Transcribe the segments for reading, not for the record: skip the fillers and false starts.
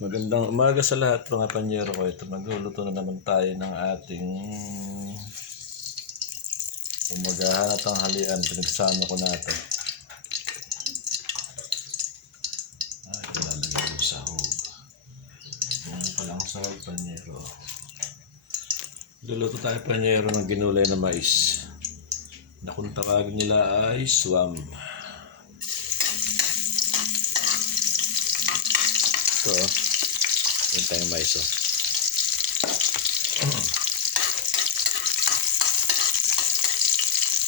Magandang umaga sa lahat mga panyero ko. Ito, magluluto na naman tayo ng ating umagahan at tanghalian. Pinagsama ko na ito. Ito lalagay yung sahog. Yung palang sahog, panyero. Luluto tayo panyero ng ginulay na mais. Na kung tawagin nila ay swam. Ito, yun tayong mais.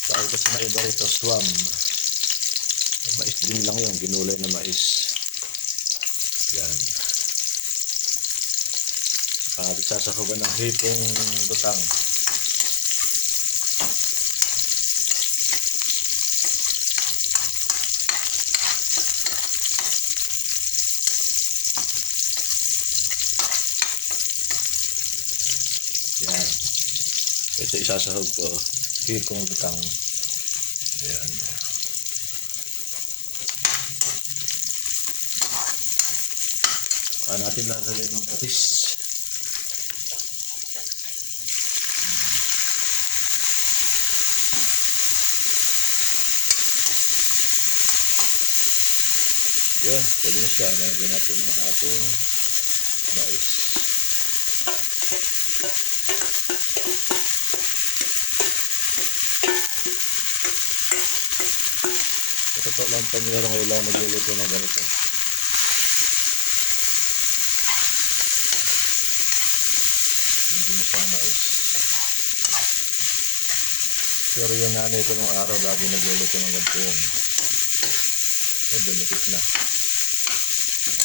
Tawag kasi na iba rito, swam. Mais din lang yun, ginulay na mais. Yan. Saka natin sasahugan ng hipong lutang. Yan. Ito isasahog ko, hipong lutang. Ayan. Saka natin lalagyan ng patis. Yan, pwede na siya. Lalagyan natin ng ating mais. Ito lang panyero ngayon lang magluluto ng ganito. Ang ginisang mais. Pero yung nanay ko nung araw lagi nagluluto ng ganito yun. Dumikit na.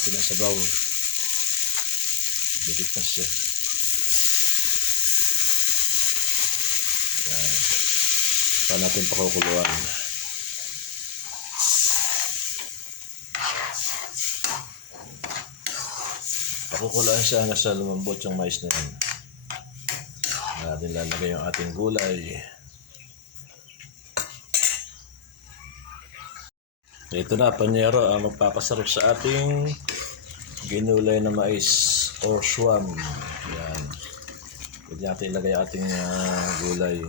Pinasabaw. Dumikit na siya. Yan. Saan natin pakukuluan. Pakukuluan siya hanggang sa lumambot yung mais na yan. Natin lalagay yung ating gulay. Ito na panyero ang magpapasarap sa ating ginulay na mais or swam. Yan. Pwede natin ilagay ating gulay.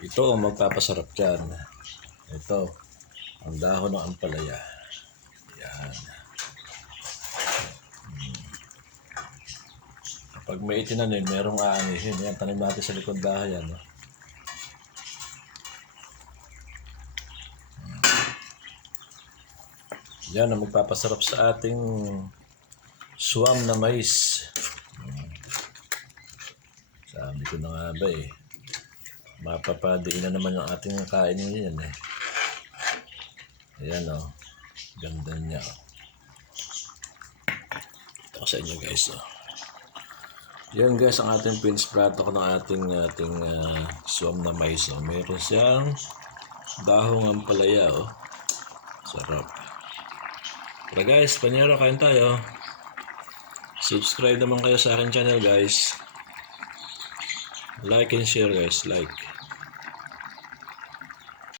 Ito ang magpapasarap dyan. Ito ang dahon ng ampalaya. Yan. Kapag may itinanim, merong aanihin. Yan, tanim natin sa likod bahay. Ano? Yan ang magpapasarap sa ating swam na mais. Sabi ko na nga ba eh. Mapapadiin na naman yung ating kainin yan eh. Ayan o. Ganda niya o. Ito ko sa inyo guys o. Yan guys ang ating pinsprato ko ng ating swam na mais o. Meron siyang dahong ampalaya o. Sarap. Pero guys, panyero, kain tayo. Subscribe naman kayo sa aking channel guys. Like and share guys, like.